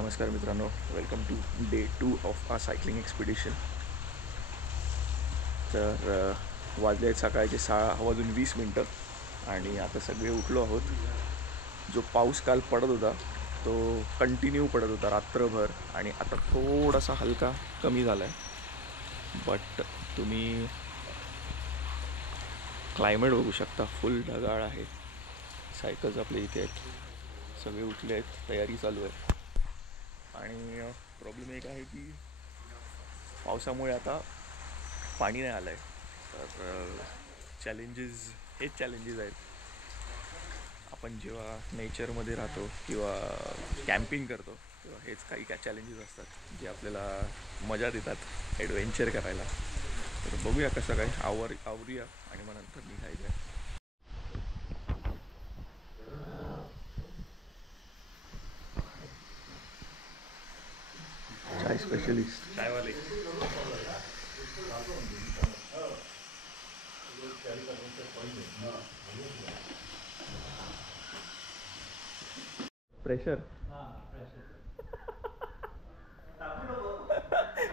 नमस्कार मित्रांनो, welcome to day 2 of a cycling expedition. तर वाजले आहेत सकाळचे 6:20 आणि आता सगळे उठलो आहोत. जो पाऊस काल पडत होता तो कंटिन्यू पडत होता रात्रभर आणि आता थोडासा हलका कमी झाला आहे. बट तुम्ही क्लायमेट बघू शकता, फुल ढगाळ आहे. सायकल्स आपल्या इथे आहेत, सगळे उठले आहेत, तयारी चालू आहे. आणि प्रॉब्लेम एक आहे की पावसामुळे आता पाणी नाही आलं आहे. तर हेच चॅलेंजेस आहेत. आपण जेव्हा नेचरमध्ये राहतो किंवा कॅम्पिंग करतो तेव्हा हेच काही चॅलेंजेस असतात जे आपल्याला मजा देतात ॲडव्हेंचर करायला. तर बघूया कसं काय आवरूया आणि मग नंतर निघायचं आहे. चाय स्पेशलिस्ट चायवाले. प्रेशर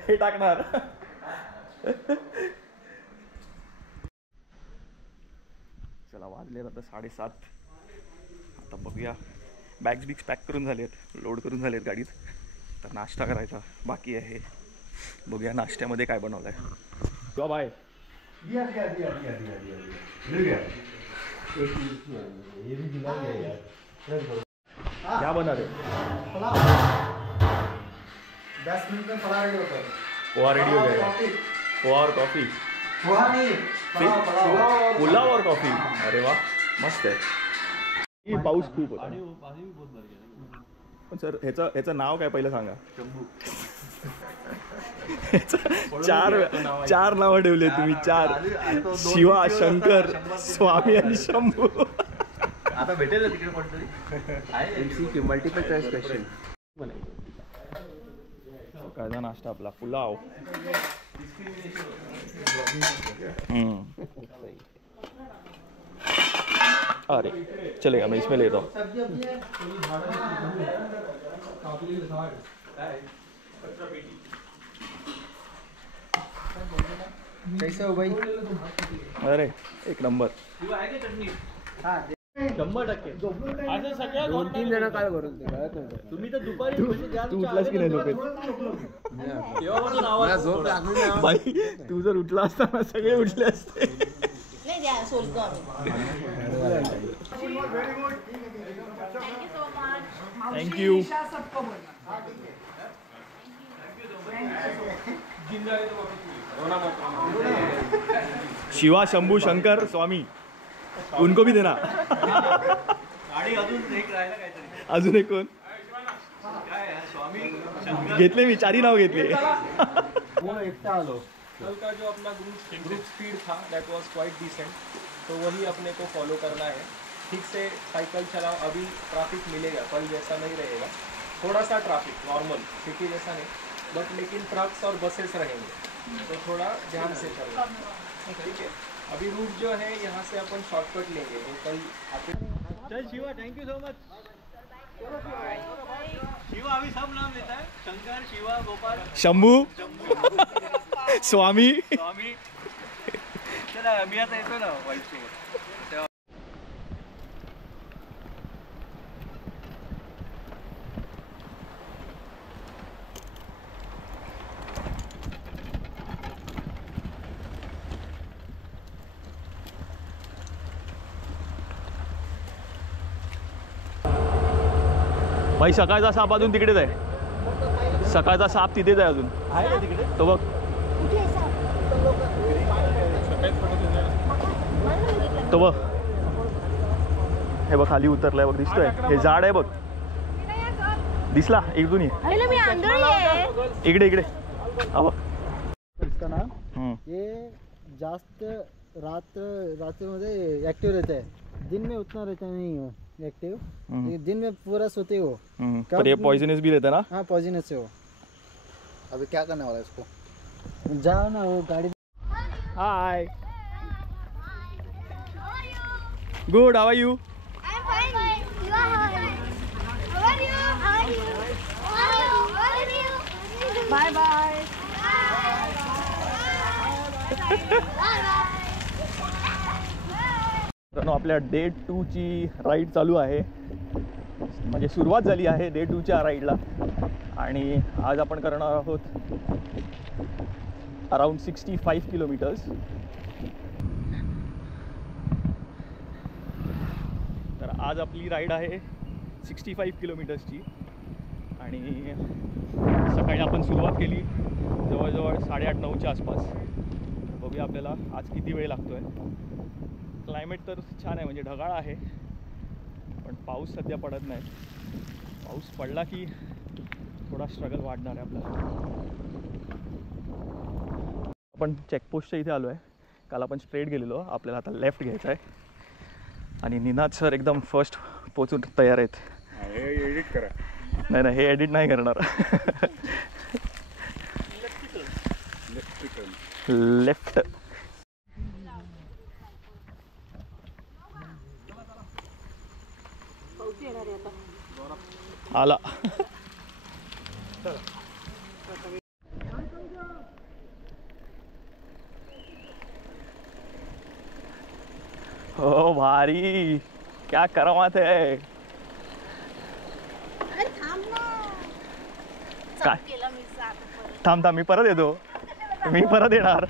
हे टाकणार. चला, वाजले आता 7:30. आता बघूया. बॅग्स पॅक करून झालेत, लोड करून झालेत गाडीत. तर नाश्ता करायचा बाकी आहे. बघूया नाश्त्यामध्ये काय बनवलं आहे. किंवा बाय क्या बना रहे? 10 मिनट में फला रेडी होता है. पोहा रेडी हो जाएगा. पोहा और कॉफी. पोहा नहीं, पुलाव और कॉफी. अरे वा, मस्त आहे. पाऊस खूप होता पण सर ह्याचं नाव काय पहिलं सांगा. चार नावं ठेवले तुम्ही. 4 शिवा, शंकर, स्वामी आणि शंभू. आता भेटेल तिकडे कोणतरी मल्टिपल चॉईस क्वेश्चन. सकाळचा नाश्ता आपला पुलाव. अरे चलेगा, मैं इसमें लेता हूँ. कैसे हो भाई? अरे एक नंबर. 100% असं सगळ्या 2-3 जण काय करून तुम्ही तर दुपारी तू उठलास की नाही झोपेत? तेव्हापासून आवाज झोप लागली ना. बाई, तू जर उठला असताना सगळे उठले असते. नहीं द्या सोलतो आम्ही. थँक्यू. शिवा, शंभू, शंकर, स्वामी, उनको भी देना. आणि अजून एक कोण घेतले? मी 4 नाव घेतले. एकटा आलो. कल का जो अपना ग्रुप स्पीड था दैट वाज क्वाइट डिसेंट, तो वही अपने को फॉलो करना है. ठीक से साइकिल चलाओ. अभी ट्रैफिक मिलेगा, कल जैसा नहीं रहेगा. थोड़ा सा ट्रैफिक नॉर्मल सिटी जैसा नहीं, बट लेकिन ट्रक्स और बसेस रहेंगे, तो थोड़ा ध्यान से चलना. ठीक है. अभी रूट जो है यहाँ से अपन शॉर्टकट लेंगे. तो कल चल Shiva, thank you so much. Shiva अभी सब नाम लेता है. शंकर, शिवा, गोपाल, शंभू, स्वामी. स्वामी. चला मी आता येतो ना वाईफ सोबत. भाई, सकाळचा साप अजून तिकडेच आहे. सकाळचा साप तिथेच आहे अजून. आहे का तिकडे? तो बघ, तो बघ. हे बघ खाली उतरलाय बघ, दिसतोय. हे झाड आहे बघ, दिसला इकडून. ये मी आंधळी आहे. इकडे अब इसका नाम ये जास्त रात में एक्टिव रहता है. दिन में उतना रहता नहीं हो एक्टिव. दिन में पूरा सोते हो. पर ये पॉइजनस भी रहता है ना. हाँ, पॉइजनस है वो. अभी क्या करने वाला है इसको? जाओ ना वो गाड़ी. Hi, good. How are you? I'm fine. You are how are you? How are you? Bye bye. मित्रांनो, आपल्या डे 2 ची राईड चालू आहे. म्हणजे सुरुवात झाली आहे डे 2 च्या राईडला. आणि आज आपण करणार आहोत अराउंड 65 किलोमीटर्स. तर आज आपली राईड आहे 65 किलोमीटर्सची. आणि सकाळी आपण सुरुवात केली जवळजवळ 8:30-9च्या आसपास. बघूया आपल्याला आज किती वेळ लागतो आहे. क्लायमेट तर छान आहे, म्हणजे ढगाळ आहे, पण पाऊस सध्या पडत नाही. पाऊस पडला की थोडा स्ट्रगल वाढणार आहे आपल्याला. आपण चेकपोस्टच्या इथे आलो आहे. काल आपण स्ट्रेट गेलेलो, आपल्याला आता लेफ्ट घ्यायचं आहे. आणि निनाद सर एकदम फर्स्ट पोचून तयार आहेत. एडिट करा. नाही, हे एडिट नाही करणार. लेफ्ट. आला. हो भारी, क्या करामात है. अरे थांब ना. काय? चल केलं मी आता परत. थांब, मी परत येतो. मी परत येणार.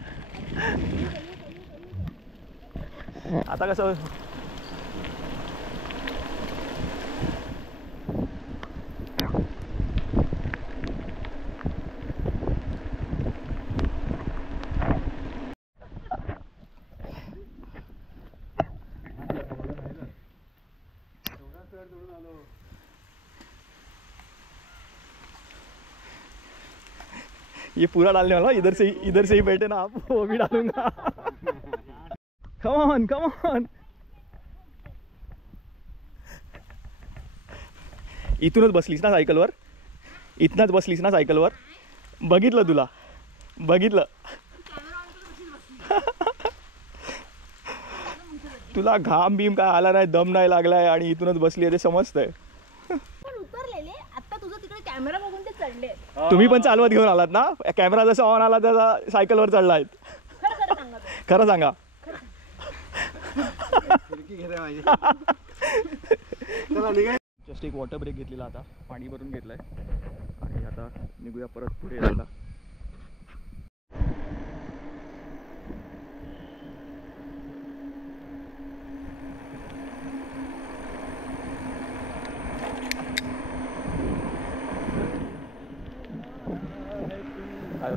आता कसं ये पूरा डालने वाला, इधर से ही बैठे ना आप, वो भी डालूंगा. Come on. इथूनच बसलीस ना सायकलवर. इथनच बसलीस ना सायकलवर. बघितलं तुला, बघितलं. तुला घाम बीम काय आला नाही, दम नाही लागलाय आणि इथूनच बसली आहे ते समजतंय. पण उतरलेले आता तुझं तिकडे कॅमेरा बघून ते चढले. तुम्ही पण चालवत घेऊन आलात ना. कॅमेरा जसा ऑन आला तसा सायकलवर चढला आहेत. खरं सांगा तू. खरं सांगा. जस्ट एक वॉटर ब्रेक घेतलेला, आता पाणी भरून घेतलंय आणि आता निघूया परत पुढे यायला.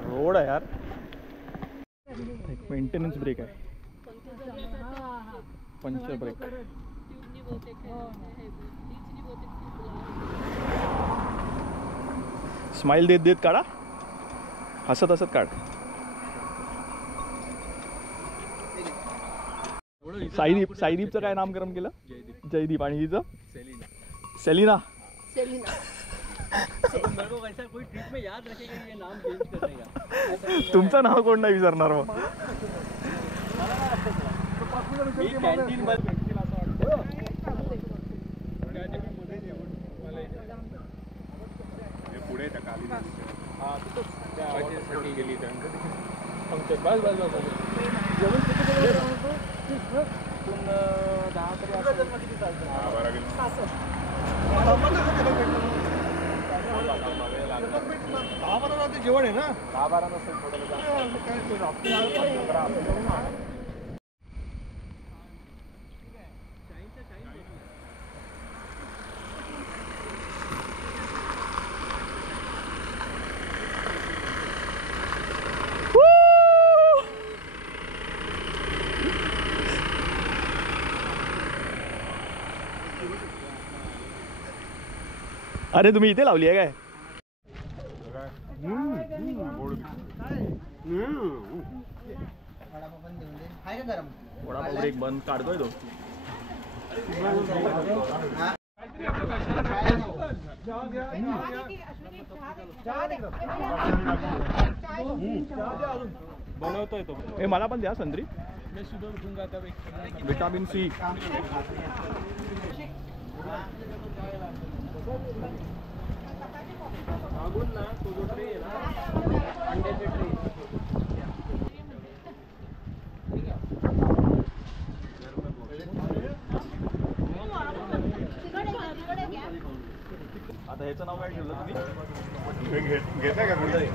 रोड आहे यार. एक मेंटेनन्स ब्रेक आहे, पंचर ब्रेक. स्माइल देत काढा, हसत काढ. साईदीपचं काय नामकरण केलं? जयदीप. आणि हिचं सेलिना. तुमचं नाव कोण नाही विसरणार मग. पुढे गेली जेवण आहे ना. 10-12 नसेल अरे तुम्ही इथे लावली आहे काय? वडापाव एक बंद काढतोय तो. बनवतोय तो. हे मला पण द्या संत्री. Vitamin C. मागून ना तो जो ट्रे आहे ना घेताय का कोणी?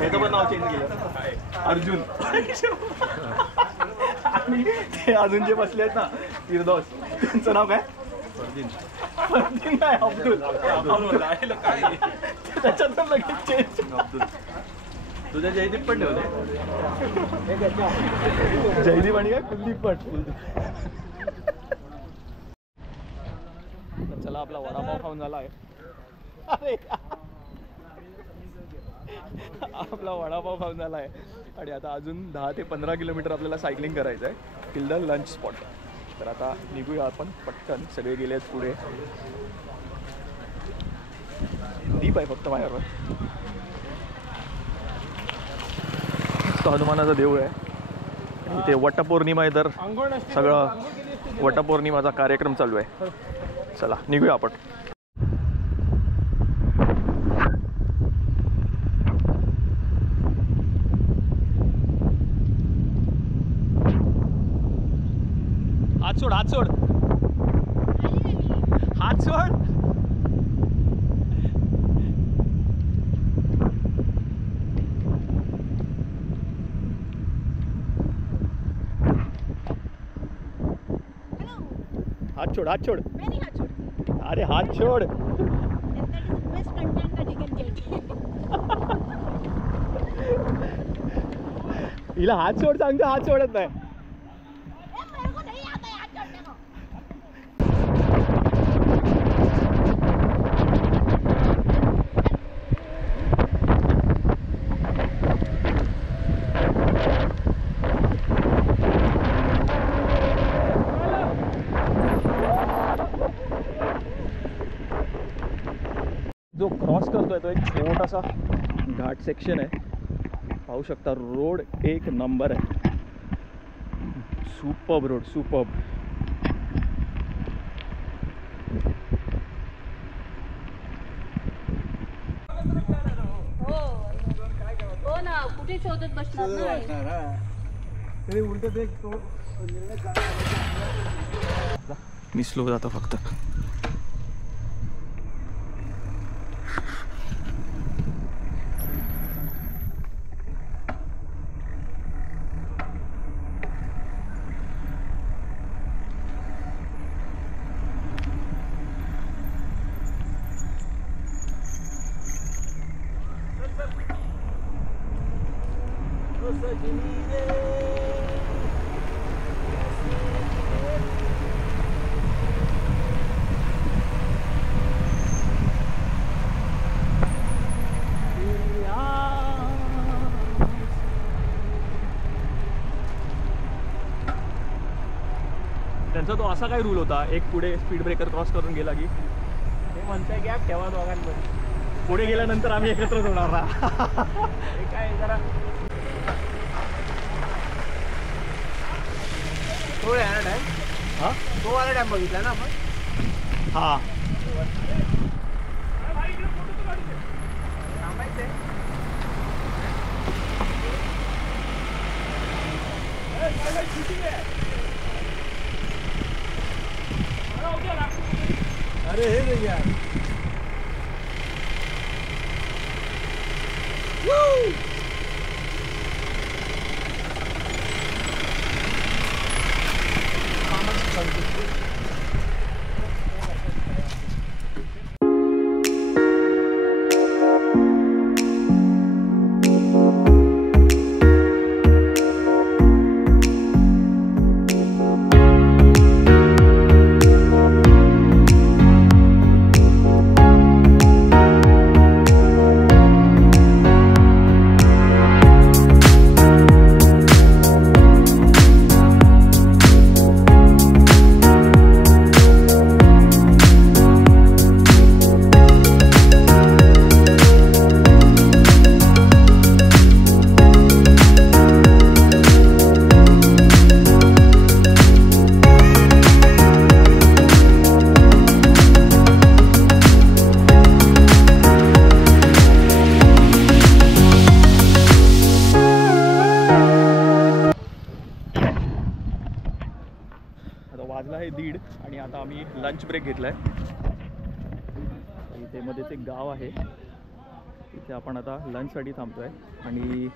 ह्याचं पण नाव चेंज केलं अर्जुन. आणि ते अजून जे बसले आहेत ना फिरदौस, त्यांचं नाव काय? फरदीन नाही, अब्दुल. त्याच्यात लगेच चेंज. अब्दुल. तुझ्या जयदीप पण ठेवले. जयदीप आणि काय कुलदीप पण. चला आपला वडापाव खाऊन झाला आहे. अरे आपला वडापाव खाऊन झाला आहे आणि आता अजून 10 ते 15 किलोमीटर आपल्याला सायकलिंग करायचं आहे टिल द लंच स्पॉट. तर आता निघूया आपण पटकन. सगळे गेले आहेत पुढे. दीप आहे फक्त माझ्यावर. हनुमानाचं देऊळ आहे. इथे वटपौर्णिमा आहे तर सगळं वटपौर्णिमाचा कार्यक्रम चालू आहे. चला निघूया आपण. हात सोड, हात सोड, हात सोड. हात छोड, हात छोड. Very hard shot. अरे हात छोड. And that is the best content that you can get. हिला हात सोड सांगतो, हात सोडत नाही. ए, मेरे को नहीं आता है हाथ छोड़ने को. जो क्रॉस करतोय तो एक छोटासा घाट सेक्शन आहे. पाहू शकता रोड एक नंबर आहे. Superb road, superb. हो ना, कुठे शोधत बसणार ना. तरी उलट ते मी स्लो जातो फक्त. त्यांचा तो असा काय रूल होता, एक पुढे स्पीड ब्रेकर क्रॉस करून गेला की ते म्हणताय गॅप ठेवा दोघांमध्ये. पुढे गेल्यानंतर आम्ही एकत्रच होणार ना. हे काय जरा तो आहे ना डॅम. हा तो वाला डॅम बघितला ना आपण. हा थांबायचंय. अरे हे बघ यार. आम्ही लंच ब्रेक घेतला आहे. इथे मध्येच एक गाव आहे, इथे आपण आता लंचसाठी थांबतो आहे. आणि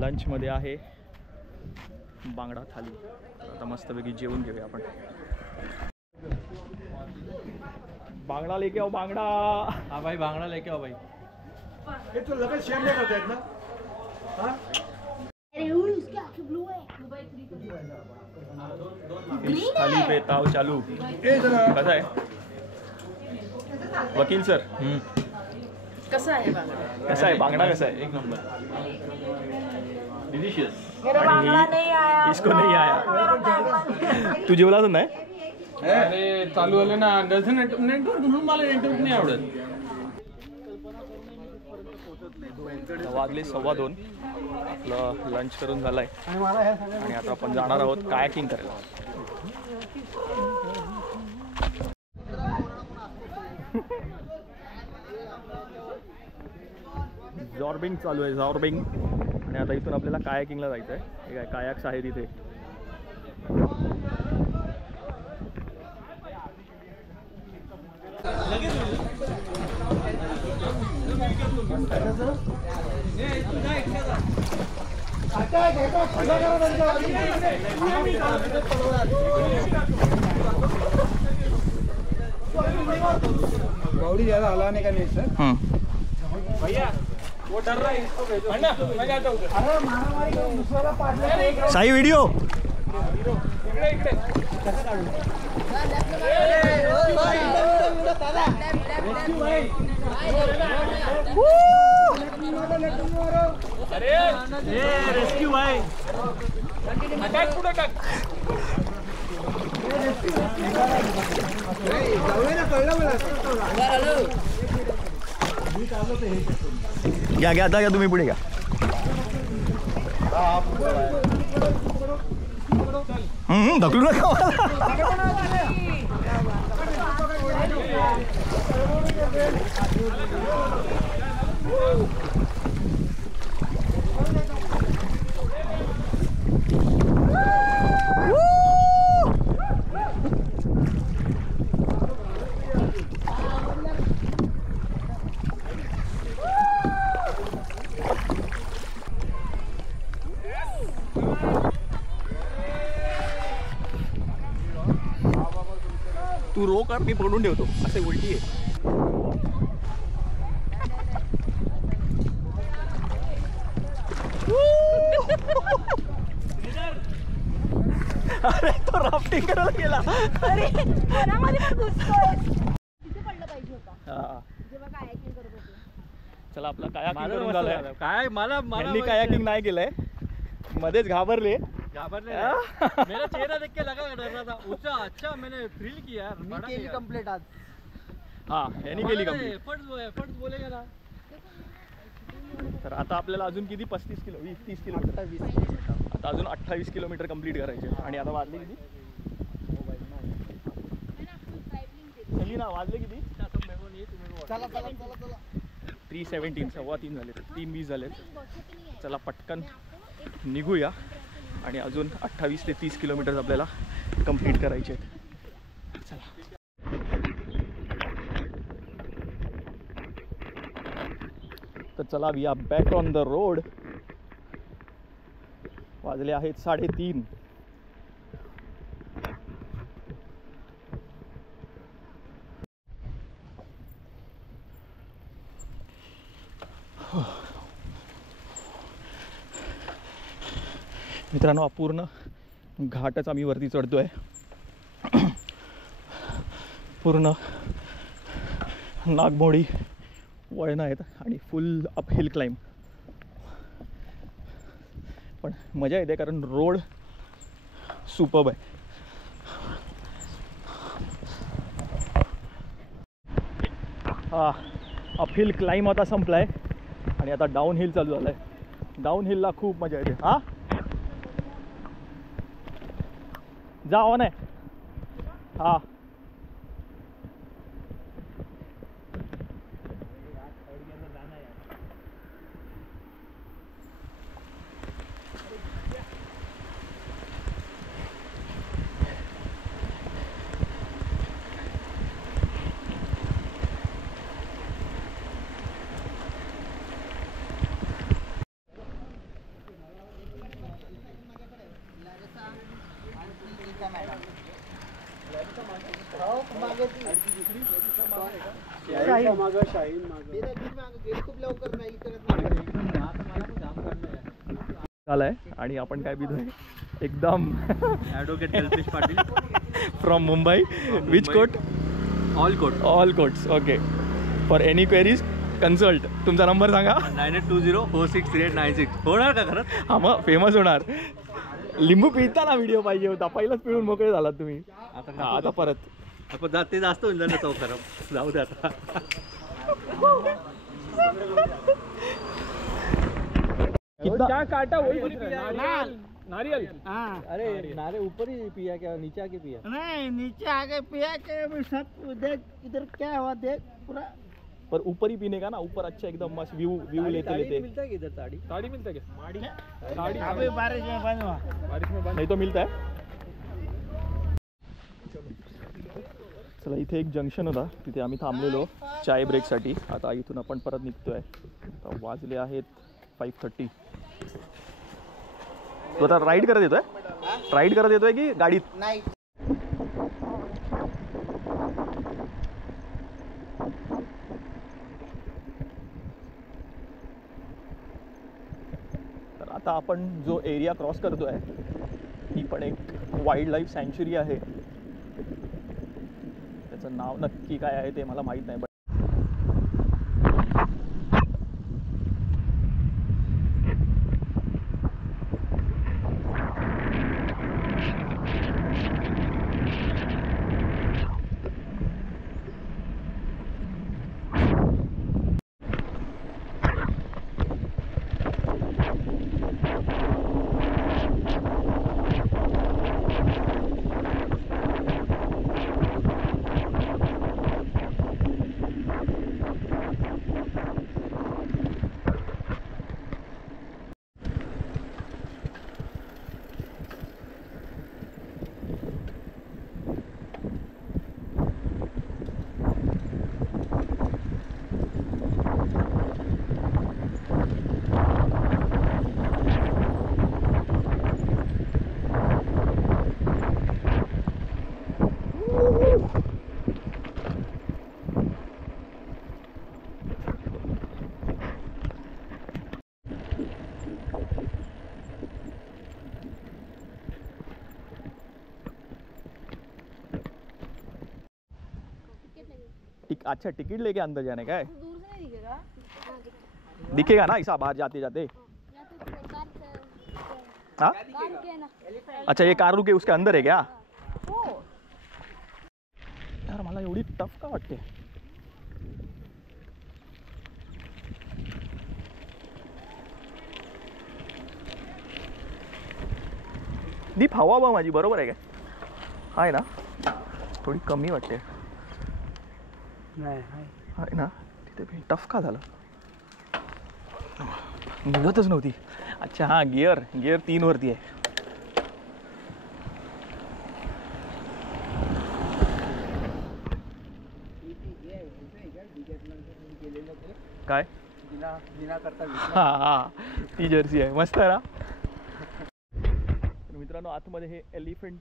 लंचमध्ये आहे बांगडा थाली. आता मस्तपैकी जेवून घेऊया आपण. बांगडा लेके आओ, बांगडा. हाँ भाई बांगड़ा लेके आओ भाई. ये तो लगन शेयर नहीं करते ना. हाँ अरे वो उसकी आंखें ब्लू है. फिश थाली पे ताव चालू. कसा आहे वकील सर? कसा आहे बांगडा? कसा आहे बांगडा? कसा आहे? एक नंबर. डिलीशियस. मेरा बांगडा नहीं आया. इसको नहीं आया. तू जेवलाच नाही? अरे चालू आले ना नेटवर्क म्हणून मला नेटवर्क नाही आवडत. वाजले 2:15. आपलं लंच करून झालं आहे आणि आता आपण जाणार आहोत कायाकिंग करायला. जॉर्बिंग चालू आहे, जॉर्बिंग. आणि आता इथून आपल्याला कायाकिंगला जायचं आहे. हे काय कायाक्स आहे तिथे. गौड़ी ज़्यादा हलाने का नहीं सर. भैया वो डर रहा है, इसको भेजो. अन्ना मैं जाता हूँ. साई व्हिडिओ. इकडे इकडे. अरे रेस्क्यू भाई. टाक पुढे टाक. घ्या घ्या आता घ्या, तुम्ही पुढे घ्या. ढकलू नका. तू रो कर, मी पकडून ठेवतो. असे उलटी आहे. अरे तो राफ्टिंग करायला गेला. अरे मनामध्ये पण घुसतोय. तिथे पडलं पाहिजे होता हा. जेव्हा कायाकिंग करत होते. चला आपला कायाकिंग करून झालाय. काय मला यांनी कायाकिंग नाही केलंय, मध्येच घाबरले. मेरा चेहरा देख के लगा डर रहा था. उससे अच्छा मैंने थ्रिल किया. मी केली कंप्लीट आज. हा यांनी केली कंप्लीट. एफर्ट्स बोलेगा ना. तर आता आपल्याला अजून किती 35 किलो 20-30 किलोमीटर. आता अजून 28 किलोमीटर कंप्लीट करायचे. आणि आता वाजले किती? चली ना, वाजले किती? चला चला चला चला. 3:17, 3:15 झाले. 3:20 झालेत. चला पटकन निघूया. आणि अजून 28 ते 30 किलोमीटर आपल्याला कंप्लीट करायचे आहेत. चला. तर चला, we are back on the road. वाजले आहेत 3:30. मित्रांनो, अपूर्ण घाटच आम्ही वरती चढतोय. पूर्ण नागमोडी वळणं आहेत आणि फुल अपहिल क्लाइंब. पण मजा येते कारण रोड सुपर्ब आहे. हा अपहिल क्लाइंब आता संपलाय आणि आता डाऊन हिल चालू झालाय. डाऊन हिलला खूप मजा येते. हा जाओ ना. हा खूप लवकर नाही करत झालाय आणि आपण काय पितोय एकदम advocate Kalpesh Patil from Mumbai. Which quote? All quotes. Okay. For any queries consult. तुमचा नंबर सांगा. 9820463896. होणार का खरंच? हा मग फेमस होणार. लिंबू पिताना व्हिडिओ पाहिजे होता. पहिलाच पिळून मोकळे झालात तुम्ही. आता परत आपण ते जास्त होईल ना चौक खराब. जाऊ दे आता. कितना काटा वही नारियल. अरे नारे ऊपर ही पिया क्या नीचे आके पिया? नहीं नीचे आके पिया के भी सब देख इधर क्या हुआ देख पूरा. पर ऊपर ही पीने का ना. ऊपर अच्छा एकदम मस्त व्यू लेते लेते. मिलता है इधर ताड़ी? ताड़ी मिलता है क्या? ताड़ी अभी बारिश में बंद हुआ. बारिश में बंद. नहीं तो मिलता है. चला इथे एक जंक्शन होता तिथे आम्ही थांबलेलो चाय ब्रेकसाठी. आता इथून आपण परत निघतोय. आता वाजले आहेत 5:30. तो आता राईड करत येतोय? राईड करत येतोय की गाडीत? नाही तर आता आपण जो एरिया क्रॉस करतोय ही पण एक वाईल्ड लाईफ सँच्युरी आहे. त्याचं नाव नक्की काय आहे ते मला माहीत नाही. अच्छा टिकट लेके अंदर जाने का है? दूर से नहीं दिखेगा. दिखेगा ना ऐसा बाहर जाते जाते. हाँ अच्छा ये कार रुके उसके अंदर है क्या? यार मला एवढी टफ का वाटते. दीप हवा बा माझी बरोबर आहे का? आहे ना थोडी कमी वाटते. आहे ना तिथे टफ का झालं. निघतच नव्हती. अच्छा हां गिअर 3 वरती आहे. काय हां हां ती जर्सी आहे मस्त आहे ना. मित्रांनो आतमध्ये हे एलिफंट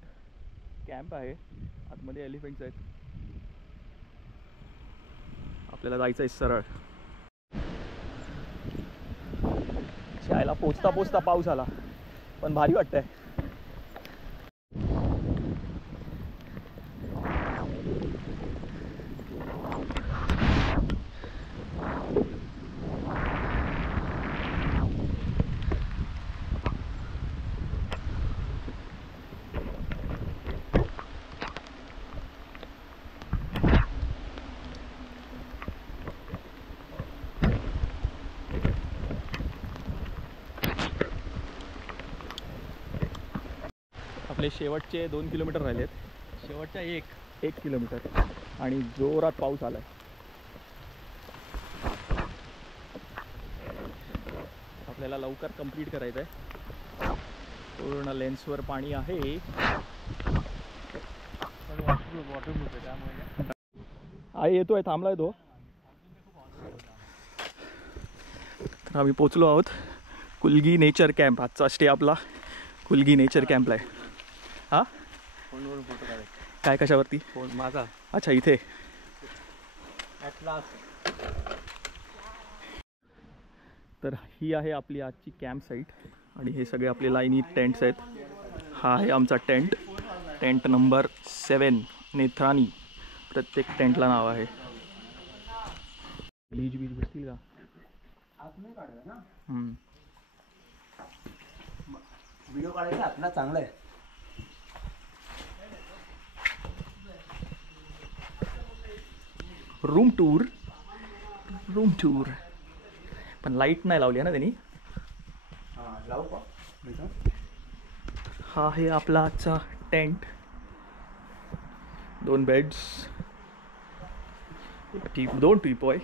कॅम्प आहे. आतमध्ये एलिफंट्स आहेत. आपल्याला जायचं आहे सरळ. शाळेला पोचता पोचता पाऊस आला पण भारी वाटतंय. आपले शेवटचे 2 किलोमीटर राहिलेत. शेवटचा 1 किलोमीटर आणि जोरात पाऊस आलाय. आपल्याला लवकर कंप्लीट करायचं आहे. पूर्ण लेन्सवर पाणी आहे. आहे येतोय थांबलाय तो. तर आम्ही पोचलो आहोत कुलगी नेचर कॅम्प. आजचा स्टे आपला कुलगी नेचर कॅम्पला आहे. हां काय कशावरती? फोन माझा. अच्छा इथे. तर ही आहे आपली आजची कॅम्प साईट आणि हे सगळे आपले लाईनी टेंट्स आहेत. हा आहे आमचा टेंट नंबर 7 नेथ्रानी. प्रत्येक टेंटला नाव आहे. बीज बसतील का? व्हिडिओ काढायचा आपला चांगला आहे. रूम टूर पण लाईट नाही लावली आहे ना त्यांनी. हा आहे आपला आजचा टेंट. 2 बेड्स, 2 टीपॉय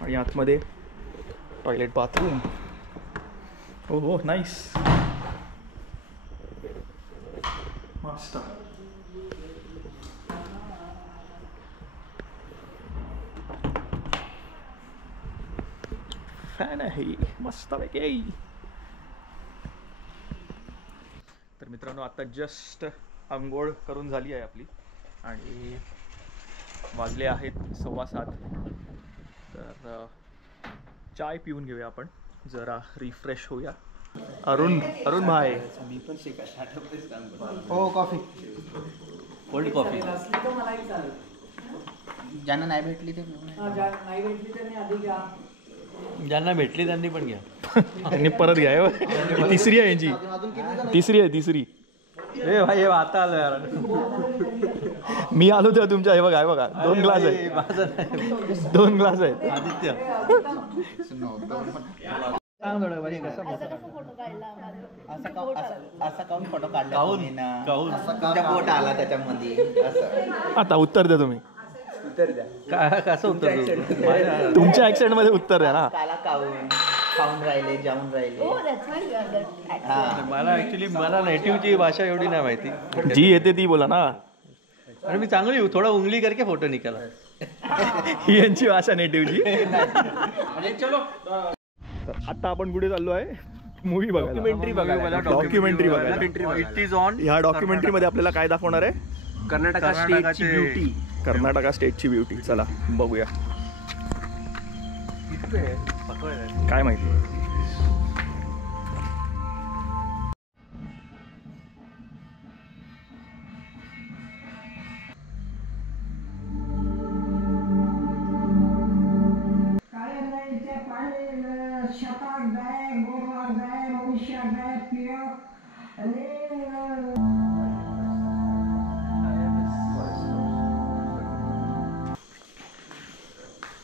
आणि आतमध्ये टॉयलेट बाथरूम. हो नाईस. मस्त. फॅन आहे मस्त पैकी. तर मित्रांनो आता जस्ट आंघोळ करून झाली आहे आपली आणि वाजले आहेत 7:15. तर चाय पिऊन घेऊया आपण, जरा रिफ्रेश होऊया. अरुण भाई. मी पण हो कॉफी, कोल्ड कॉफी. ज्यांना नाही भेटली ते ज्यांना भेटली त्यांनी पण घ्या. त्यांनी परत घ्या. तिसरी आहे यांची. तिसरी. ए भाई आता आलो यार. मी आलो तेव्हा तुमच्या. हे बघा 2 ग्लास आहेत. 2 ग्लास आहेत. आदित्य असा काऊन फोटो काढला काहून बोट आला त्याच्यामध्ये असं. आता उत्तर द्या तुम्ही. उत्तर द्या. कसं उत्तर देऊ? तुमच्या ऍक्सेंट मध्ये उत्तर द्या ना. काला खाऊन राहिले, जाऊन राहिले. मला ऍक्च्युली नेटिव्हची भाषा एवढी नाही माहिती. जी येते ती बोला ना. अरे मी चांगली थोडा उंगली करके फोटो निकाला. ही यांची भाषा नेटिव्हची. आता आपण कुठे चाललो आहे? मूवी बघायला. डॉक्युमेंटरी बघायला. It is on. ह्या डॉक्युमेंटरी मध्ये आपल्याला काय दाखवणार आहे? कर्नाटका स्टेटची ब्युटी. कर्नाटका स्टेटची ब्युटी. चला बघूया. काय माहिती.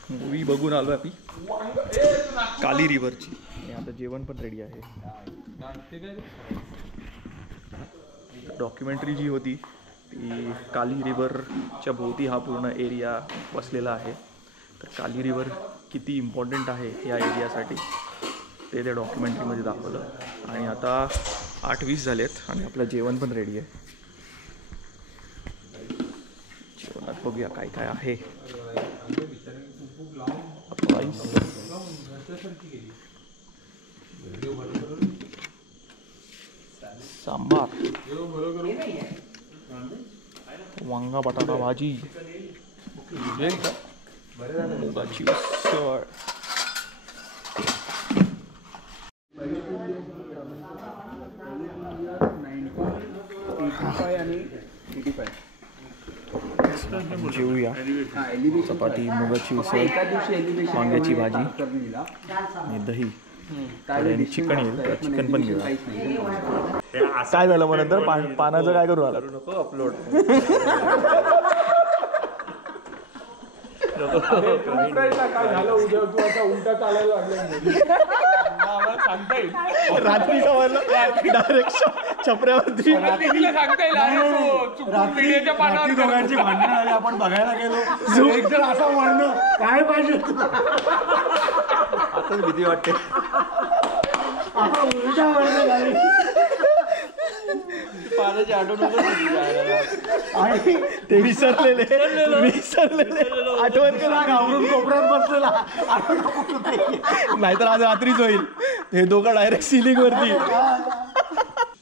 मूवी बघून आलो आहे काली रिव्हरची. आणि आता जेवण पण रेडी आहे. डॉक्युमेंटरी जी होती ती काली रिव्हरच्या भोवती हा पूर्ण एरिया वसलेला आहे. तर काली रिव्हर किती इम्पॉर्टंट आहे या एरियासाठी ते त्या डॉक्युमेंटरीमध्ये दाखवलं. आणि आता 8:20 झालेत आणि आपलं जेवण पण रेडी आहे. जेवणात बघूया काय काय आहे. सांबार, वांगा बटाटा भाजी, मुगाची उसळ. जेवूया. चपाती, मुगाची उसळ, वांग्याची भाजी आणि दही आणि चिकन येईल. चिकन पण घेऊया. काय झालं मग नंतर पानाचं काय करू आला? नको अपलोड. काय झालं उद्या तू आता उलटा चालायला लागला. सांगता येईल रात्री डायरेक्ट छपऱ्यावरती सांगता येईल. दोघांची भांडण आली. आपण बघायला गेलो. एक जण असा म्हणणं काय पाहिजे आताच भीती वाटते. उलटा म्हणणं पाण्याची आठवण आणि ते विसरलेले आठवण करा. घाबरून कोपऱ्यात बसलेला. नाहीतर आज रात्रीच होईल. हे दोघं डायरेक्ट सिलिंग वरती.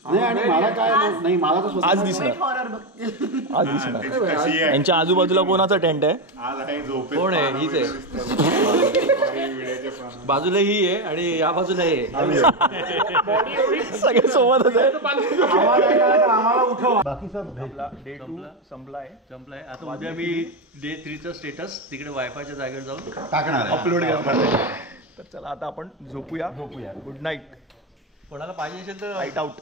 नाही आणि मला काय नाही मला तर स्वतः आज दिसणार आज दिसणार यांच्या आजूबाजूला कोणाचा टेंट आहे कोण आहे हीच आहे बाजूला ही आहे आणि या बाजूला हे सगळे सोबतच आहे आम्हाला उठव बाकी सब आपला डे 2 संपलाय संपलाय आता उद्या मी डे 3चं स्टेटस तिकडे वायफायच्या जागेवर जाऊन टाकणार आहे. अपलोड करणार. तर चला आता आपण झोपूया गुड नाईट. कोणाला पाहिजे असेल तर लाईट आउट.